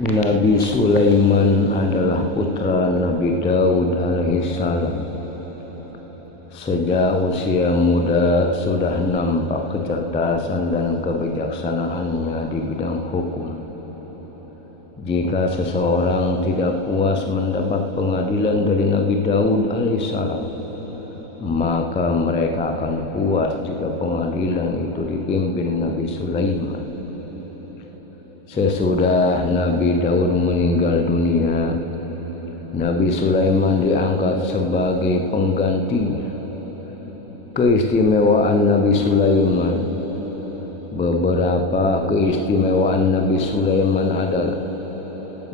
Nabi Sulaiman adalah putra Nabi Daud alaihissalam. Sejak usia muda sudah nampak kecerdasan dan kebijaksanaannya di bidang hukum. Jika seseorang tidak puas mendapat pengadilan dari Nabi Daud alaihissalam, maka mereka akan puas jika pengadilan itu dipimpin Nabi Sulaiman. Sesudah Nabi Daud meninggal dunia, Nabi Sulaiman diangkat sebagai penggantinya. Keistimewaan Nabi Sulaiman. Beberapa keistimewaan Nabi Sulaiman adalah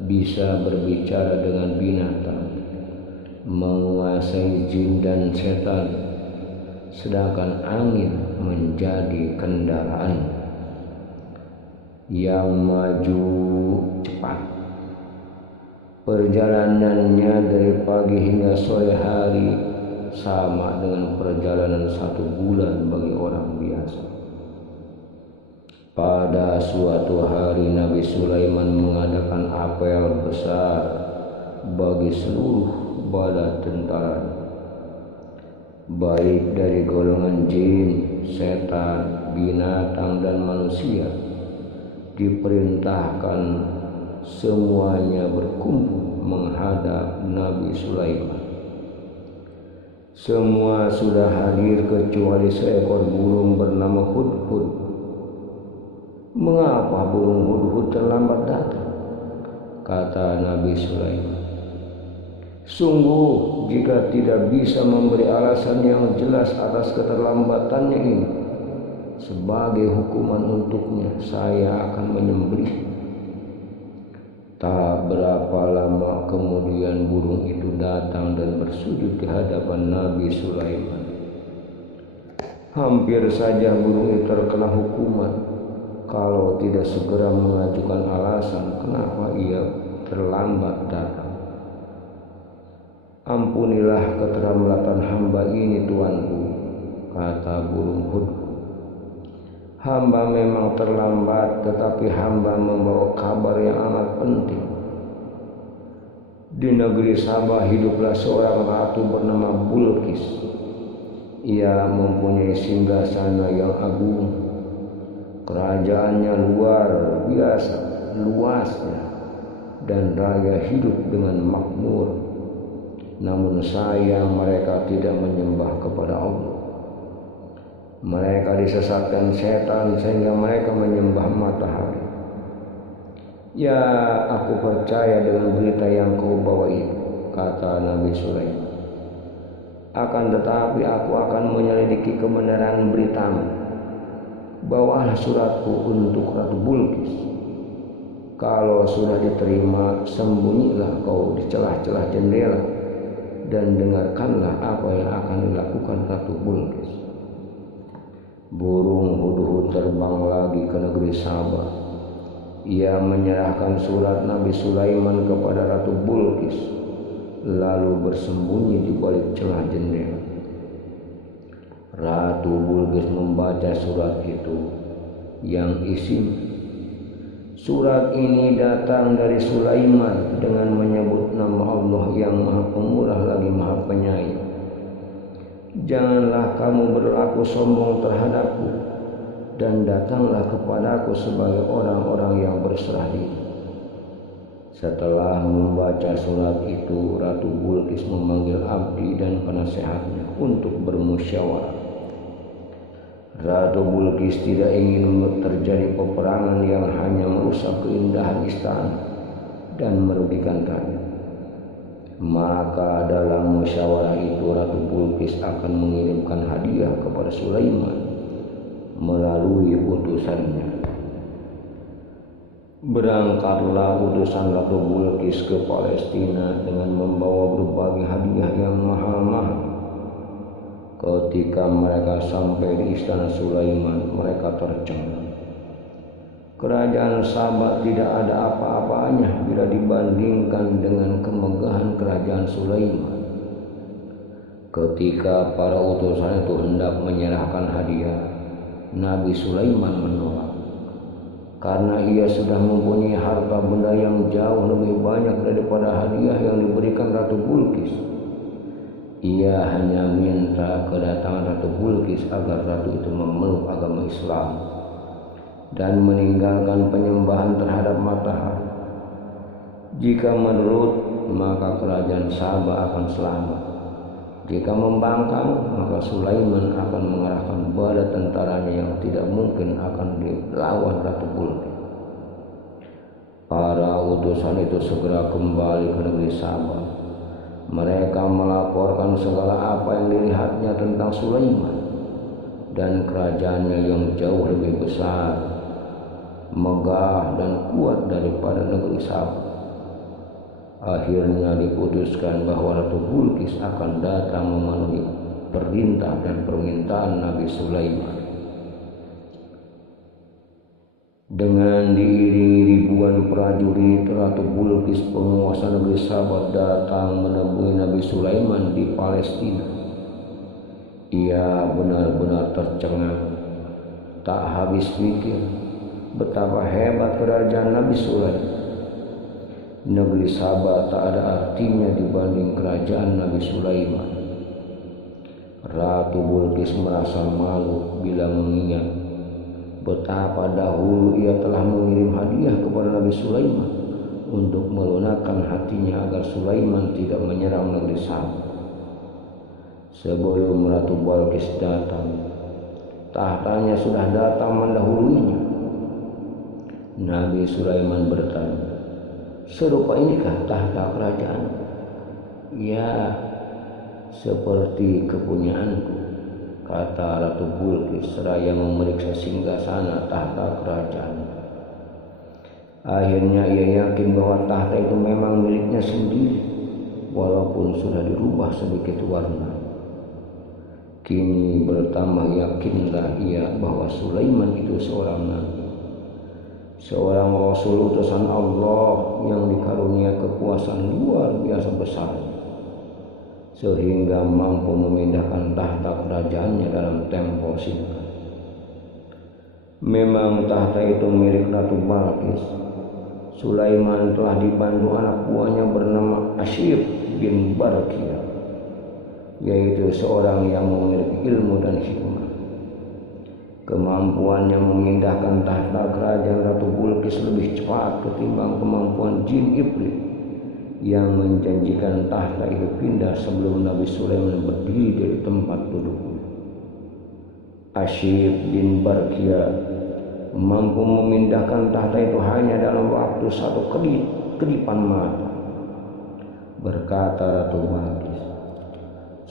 bisa berbicara dengan binatang, menguasai jin dan setan, sedangkan angin menjadi kendaraan yang maju cepat. Perjalanannya dari pagi hingga sore hari sama dengan perjalanan 1 bulan bagi orang biasa. Pada suatu hari Nabi Sulaiman mengadakan apel besar bagi seluruh bala tentara, baik dari golongan jin, setan, binatang dan manusia. Diperintahkan semuanya berkumpul menghadap Nabi Sulaiman. Semua sudah hadir kecuali seekor burung bernama Hudhud. "Mengapa burung Hudhud terlambat datang?" kata Nabi Sulaiman. "Sungguh, jika tidak bisa memberi alasan yang jelas atas keterlambatannya ini, sebagai hukuman untuknya, saya akan menyembelih." Tak berapa lama kemudian burung itu datang dan bersujud di hadapan Nabi Sulaiman. Hampir saja burung itu terkena hukuman kalau tidak segera mengajukan alasan kenapa ia terlambat datang. "Ampunilah keterlambatan hamba ini, Tuanku," kata burung Hudhud. "Hamba memang terlambat, tetapi hamba membawa kabar yang amat penting. Di negeri Sabah hiduplah seorang ratu bernama Bilqis. Ia mempunyai singgasana yang agung. Kerajaannya luar biasa luasnya, dan rakyat hidup dengan makmur. Namun sayang mereka tidak menyembah kepada Allah. Mereka disesatkan setan sehingga mereka menyembah matahari. Ya, aku percaya dengan berita yang kau bawa itu," kata Nabi Sulaiman. "Akan tetapi aku akan menyelidiki kebenaran beritamu. Bawalah suratku untuk Ratu Bilqis. Kalau sudah diterima, sembunyilah kau di celah-celah jendela dan dengarkanlah apa yang akan dilakukan Ratu Bilqis." Burung Hudhud terbang lagi ke negeri Sabah. Ia menyerahkan surat Nabi Sulaiman kepada Ratu Bilqis, lalu bersembunyi di balik celah jendela. Ratu Bilqis membaca surat itu yang isinya, "Surat ini datang dari Sulaiman dengan menyebut nama Allah yang Maha Pemurah lagi Maha Penyayang. Janganlah kamu berlaku sombong terhadapku, dan datanglah kepadaku sebagai orang-orang yang berserah diri." Setelah membaca surat itu, Ratu Bilqis memanggil abdi dan penasehatnya untuk bermusyawarah. Ratu Bilqis tidak ingin terjadi peperangan yang hanya merusak keindahan istana dan merugikan rakyat. Maka dalam musyawarah itu Ratu Bilqis akan mengirimkan hadiah kepada Sulaiman melalui utusannya. Berangkatlah utusan Ratu Bilqis ke Palestina dengan membawa berbagai hadiah yang mahal-mahal. Ketika mereka sampai di istana Sulaiman, mereka tercengang. Kerajaan Sabah tidak ada apa-apanya bila dibandingkan dengan kemegahan kerajaan Sulaiman. Ketika para utusan itu hendak menyerahkan hadiah, Nabi Sulaiman menolak. karena ia sudah mempunyai harta benda yang jauh lebih banyak daripada hadiah yang diberikan Ratu Bilqis. Ia hanya minta kedatangan Ratu Bilqis agar ratu itu memeluk agama Islam dan meninggalkan penyembahan terhadap matahari. Jika menurut, maka kerajaan Sabah akan selamat. Jika membangkang, maka Sulaiman akan mengerahkan bala tentaranya yang tidak mungkin akan dilawan Ratu Bilqis. Para utusan itu segera kembali ke negeri Sabah. Mereka melaporkan segala apa yang dilihatnya tentang Sulaiman dan kerajaannya yang jauh lebih besar, megah dan kuat daripada negeri Sabah. Akhirnya diputuskan bahwa Ratu Bilqis akan datang memenuhi perintah dan permintaan Nabi Sulaiman. Dengan diiringi ribuan prajurit, Ratu Bilqis penguasa negeri Sabah datang menemui Nabi Sulaiman di Palestina. Ia benar-benar tercengang, tak habis pikir betapa hebat kerajaan Nabi Sulaiman. Negeri Sabah tak ada artinya dibanding kerajaan Nabi Sulaiman. Ratu Bilqis merasa malu bila mengingat betapa dahulu ia telah mengirim hadiah kepada Nabi Sulaiman untuk melunakkan hatinya agar Sulaiman tidak menyerang negeri Sabah. Sebelum Ratu Bilqis datang, tahtanya sudah datang mendahuluinya. Nabi Sulaiman bertanya, "Serupa inikah tahta kerajaan?" "Ya, seperti kepunyaanku," kata Ratu Bilqis seraya memeriksa singgasana tahta kerajaan. Akhirnya ia yakin bahwa tahta itu memang miliknya sendiri, walaupun sudah dirubah sedikit warna. Kini bertambah yakinlah ia bahwa Sulaiman itu seorang nabi, seorang rasul utusan Allah yang dikarunia kekuasaan luar biasa besar, sehingga mampu memindahkan tahta kerajaannya dalam tempo singkat. Memang tahta itu milik Ratu Bilqis. Sulaiman telah dibantu anak buahnya bernama Asyir bin Barkia, yaitu seorang yang memiliki ilmu dan hikmah. Kemampuannya memindahkan tahta kerajaan Ratu Bilqis lebih cepat ketimbang kemampuan jin iblis yang menjanjikan tahta itu pindah sebelum Nabi Sulaiman berdiri dari tempat duduknya. Asyir bin Barkia mampu memindahkan tahta itu hanya dalam waktu satu kedipan mata. Berkata Ratu Bilqis,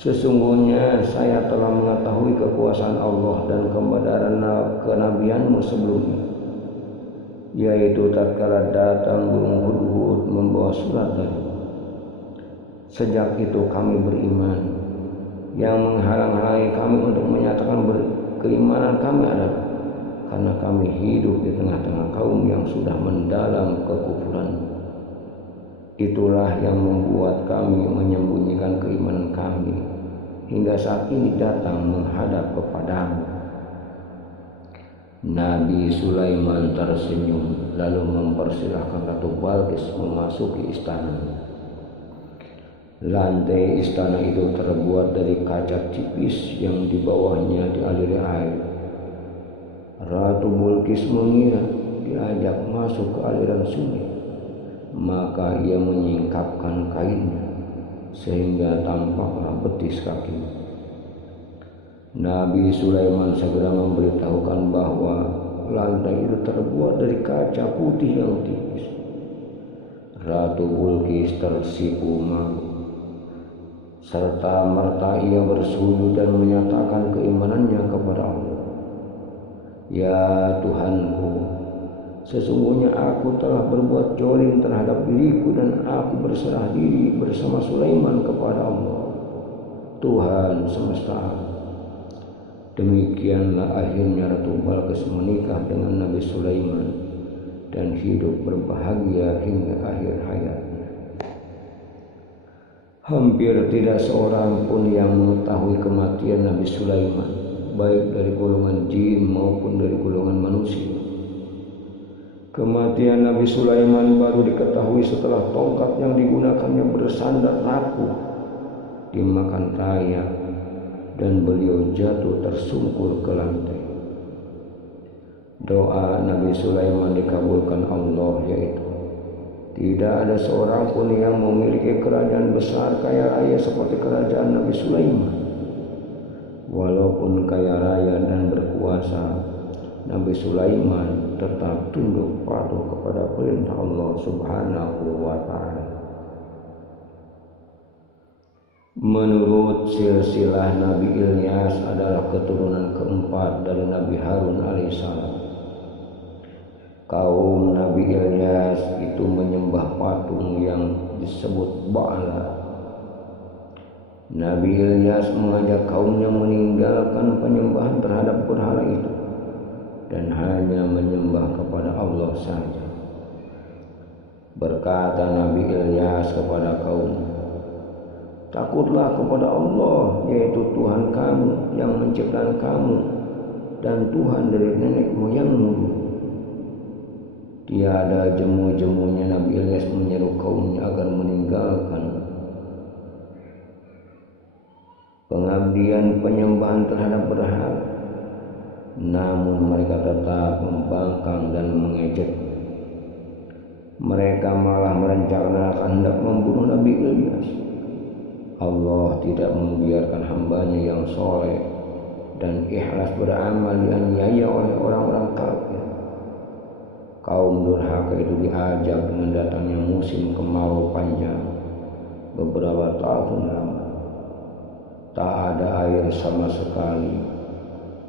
"Sesungguhnya saya telah mengetahui kekuasaan Allah dan kebenaran kenabianmu sebelumnya, yaitu tatkala datang burung hudhud membawa surat darimu. Sejak itu kami beriman. Yang menghalang-halangi kami untuk menyatakan keimanan kami adalah karena kami hidup di tengah-tengah kaum yang sudah mendalam kekufuran. Itulah yang membuat kami menyembunyikan keimanan kami hingga saat ini datang menghadap kepadamu." Nabi Sulaiman tersenyum lalu mempersilahkan Ratu Bilqis memasuki istananya. Lantai istana itu terbuat dari kaca tipis yang di bawahnya dialiri air. Ratu Bilqis mengira diajak masuk ke aliran sungai, maka ia menyingkapkan kainnya sehingga tampaklah betis kakinya. Nabi Sulaiman segera memberitahukan bahwa lantai itu terbuat dari kaca putih yang tipis. Ratu Bilqis tersipu malu, serta merta ia bersujud dan menyatakan keimanannya kepada Allah. "Ya Tuhanku, sesungguhnya aku telah berbuat zalim terhadap diriku dan aku berserah diri bersama Sulaiman kepada Allah, Tuhan semesta alam." Demikianlah akhirnya Ratu Bilqis menikah dengan Nabi Sulaiman dan hidup berbahagia hingga akhir hayatnya. Hampir tidak seorang pun yang mengetahui kematian Nabi Sulaiman, baik dari golongan jin maupun dari golongan manusia. Kematian Nabi Sulaiman baru diketahui setelah tongkat yang digunakannya bersandar rapuh dimakan raya dan beliau jatuh tersungkur ke lantai. Doa Nabi Sulaiman dikabulkan Allah, yaitu tidak ada seorang pun yang memiliki kerajaan besar kaya raya seperti kerajaan Nabi Sulaiman. Walaupun kaya raya dan berkuasa, Nabi Sulaiman tetap tunduk patuh kepada perintah Allah Subhanahu wa ta'ala. Menurut silsilah Nabi Ilyas adalah keturunan keempat dari Nabi Harun alaihissalam. Kaum Nabi Ilyas itu menyembah patung yang disebut Ba'ala. Nabi Ilyas mengajak kaumnya meninggalkan penyembahan terhadap berhala itu dan hanya menyembah kepada Allah saja. Berkata Nabi Ilyas kepada kaum, takutlah kepada Allah, yaitu Tuhan kamu yang menciptakan kamu dan Tuhan dari nenek moyangmu. Tiada jemu-jemunya Nabi Ilyas menyeru kaumnya agar meninggalkan pengabdian penyembahan terhadap berhala. Namun mereka tetap membangkang dan mengejek. Mereka malah merencanakan hendak membunuh Nabi Ilyas. Allah tidak membiarkan hambanya yang soleh dan ikhlas beramal dianiaya oleh orang-orang kafir. Kaum durhaka itu diajak dengan datangnya musim kemarau panjang beberapa tahun lama. Tak ada air sama sekali.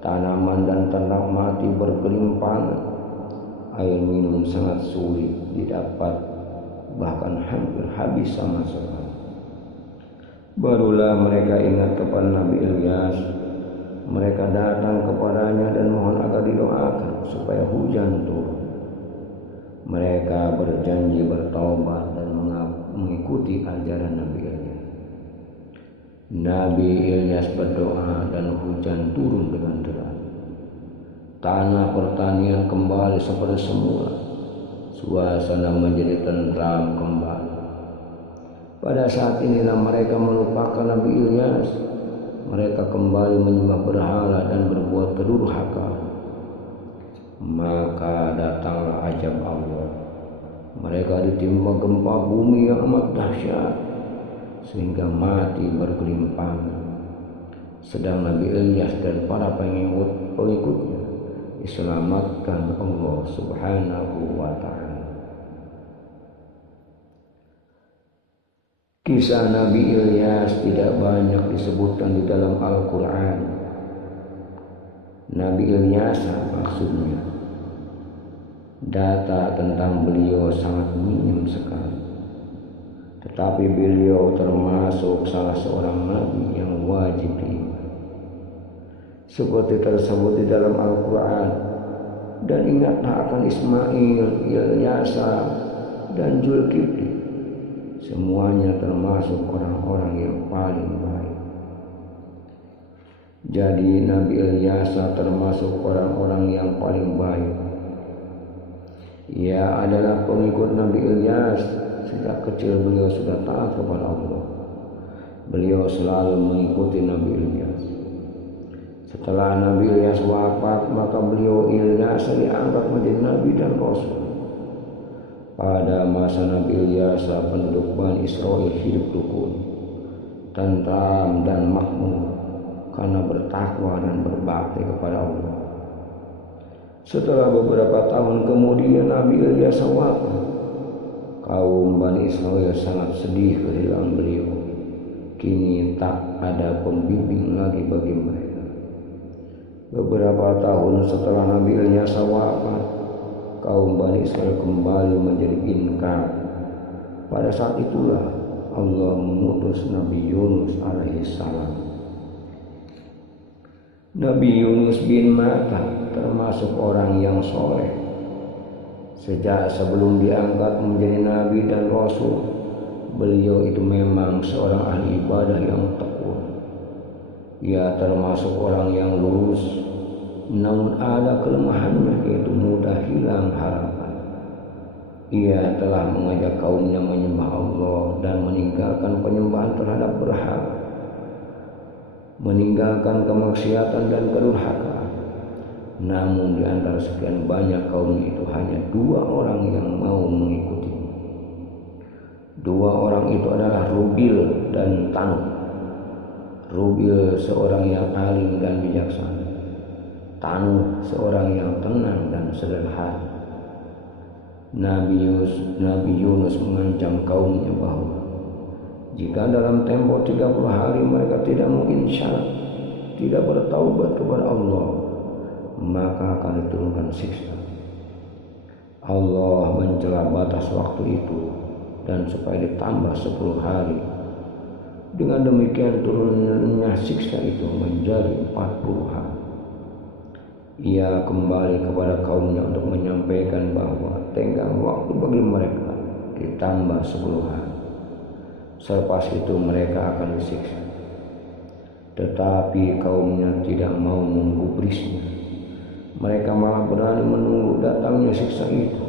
Tanaman dan ternak mati bergelimpangan. Air minum sangat sulit didapat, bahkan hampir habis sama sekali. Barulah mereka ingat kepada Nabi Ilyas. Mereka datang kepadanya dan mohon agar didoakan supaya hujan turun. Mereka berjanji bertaubat dan mengikuti ajaran Nabi Ilyas. Nabi Ilyas berdoa dan hujan turun dengan deras. Tanah pertanian kembali seperti semula. Suasana menjadi tentram kembali. Pada saat inilah mereka melupakan Nabi Ilyas. Mereka kembali menyembah berhala dan berbuat kedurhaka. Maka datanglah ajab Allah. Mereka ditimpa gempa bumi yang amat dahsyat sehingga mati bergelimpangan. Sedang Nabi Ilyas dan para pengikutnya diselamatkan Allah Subhanahu wa ta'ala. Kisah Nabi Ilyas tidak banyak disebutkan di dalam Al-Quran. Nabi Ilyas maksudnya. Data tentang beliau sangat minim sekali. Tetapi beliau termasuk salah seorang nabi yang wajib diiman. Seperti tersebut di dalam Al-Quran. Dan ingatlah akan Ismail, Ilyasa, dan Zulkifli. Semuanya termasuk orang-orang yang paling baik. Jadi Nabi Ilyasa termasuk orang-orang yang paling baik. Ia adalah pengikut Nabi Ilyas. Sejak kecil beliau sudah taat kepada Allah. Beliau selalu mengikuti Nabi Ilyas. Setelah Nabi Ilyas wafat, maka beliau Ilyas diangkat menjadi Nabi dan Rasul. Pada masa Nabi Ilyas, penduduk Bani Israel hidup rukun, tentram dan makmur karena bertakwa dan berbakti kepada Allah. Setelah beberapa tahun kemudian Nabi Ilyas wafat. Kaum Bani Israel sangat sedih kehilangan beliau. Kini tak ada pembimbing lagi bagi mereka. Beberapa tahun setelah Nabi Ilyas wafat, kaum Bani Israel kembali menjadi ingkar. Pada saat itulah Allah mengutus Nabi Yunus alaihissalam. Nabi Yunus bin Matta termasuk orang yang soleh. Sejak sebelum diangkat menjadi Nabi dan Rasul, beliau itu memang seorang ahli ibadah yang tekun. Ia termasuk orang yang lurus, namun ada kelemahannya, yaitu mudah hilang harapan. Ia telah mengajak kaumnya menyembah Allah dan meninggalkan penyembahan terhadap berhala, meninggalkan kemaksiatan dan kedurhakaan. Namun di antara sekian banyak kaum itu hanya 2 orang yang mau mengikuti. 2 orang itu adalah Rubil dan Tanuh. Rubil seorang yang alim dan bijaksana, Tanuh seorang yang tenang dan sederhana. Nabi Yunus mengancam kaumnya bahwa jika dalam tempo 30 hari mereka tidak menginsya, tidak bertaubat kepada Allah, maka akan diturunkan siksa. Allah mencela batas waktu itu dan supaya ditambah 10 hari. Dengan demikian turunnya siksa itu menjadi 40 hari. Ia kembali kepada kaumnya untuk menyampaikan bahwa tenggang waktu bagi mereka ditambah 10 hari. Selepas itu mereka akan disiksa. Tetapi kaumnya tidak mau menggubrisnya. Mereka malah berani menunggu datangnya siksa itu.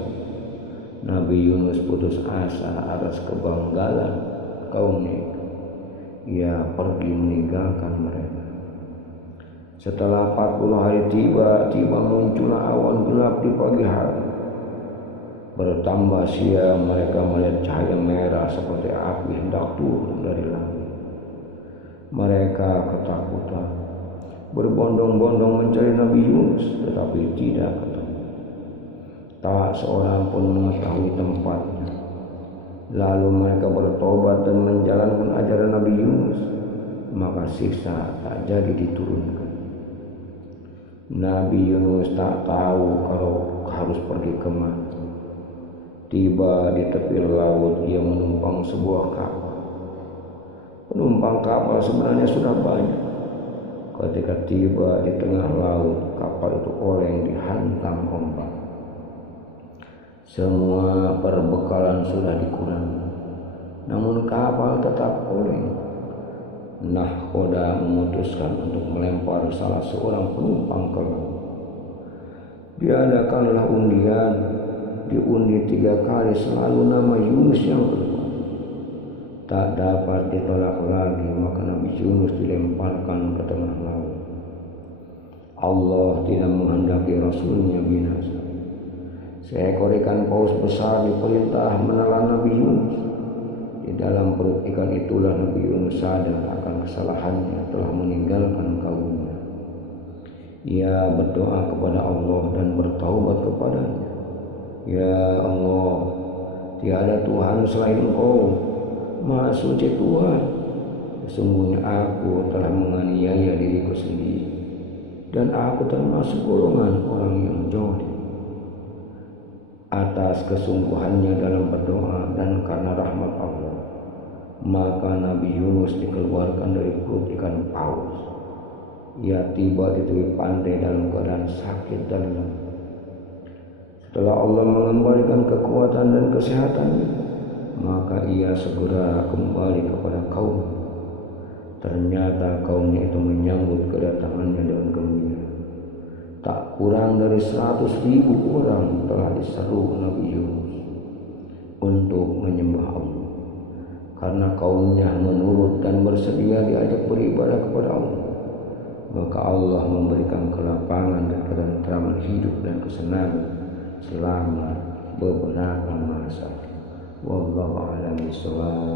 Nabi Yunus putus asa atas kebanggalan kaumnya itu. Ia pergi meninggalkan mereka. Setelah 40 hari tiba muncullah awan gelap di pagi hari. Bertambah siang mereka melihat cahaya merah seperti api hendak turun dari langit. Mereka ketakutan, berbondong-bondong mencari Nabi Yunus, tetapi tidak ketemu. Tak seorang pun mengetahui tempatnya. Lalu mereka bertobat dan menjalankan ajaran Nabi Yunus, maka siksa tak jadi diturunkan. Nabi Yunus tak tahu kalau harus pergi kemana. Tiba di tepi laut, ia menumpang sebuah kapal. Penumpang kapal sebenarnya sudah banyak. Ketika tiba di tengah laut, kapal itu oleng dihantam ombak. Semua perbekalan sudah dikurangi, namun kapal tetap oleng. Nahkoda memutuskan untuk melempar salah seorang penumpang ke laut. Diadakanlah undian, diundi 3 kali, selalu nama Yunus yang keluar. Tak dapat ditolak lagi, maka Nabi Yunus dilemparkan ke tengah laut. Allah tidak menghendaki Rasulnya binasa. Seekor ikan paus besar diperintah menelan Nabi Yunus. Di dalam perut ikan itulah Nabi Yunus sadar akan kesalahannya telah meninggalkan kaumnya. Ia berdoa kepada Allah dan bertaubat kepadanya. Ya Allah, tiada Tuhan selain Engkau, Maha Suci Tuhan. Sesungguhnya aku telah menganiaya diriku sendiri, dan aku termasuk golongan orang yang zalim. Atas kesungguhannya dalam berdoa dan karena rahmat Allah, maka Nabi Yunus dikeluarkan dari perut ikan paus. Ia tiba di tepi pantai dalam keadaan sakit dan lemah. Setelah Allah mengembalikan kekuatan dan kesehatannya, maka ia segera kembali kepada kaum. Ternyata kaumnya itu menyambut kedatangannya dengan gembira. Tak kurang dari 100.000 orang telah diseru Nabi Yunus untuk menyembah Allah, karena kaumnya menurut dan bersedia diajak beribadah kepada Allah. Maka Allah memberikan kelapangan dan ketentraman hidup dan kesenangan selama beberapa masa. Wallahu a'lam bishawab.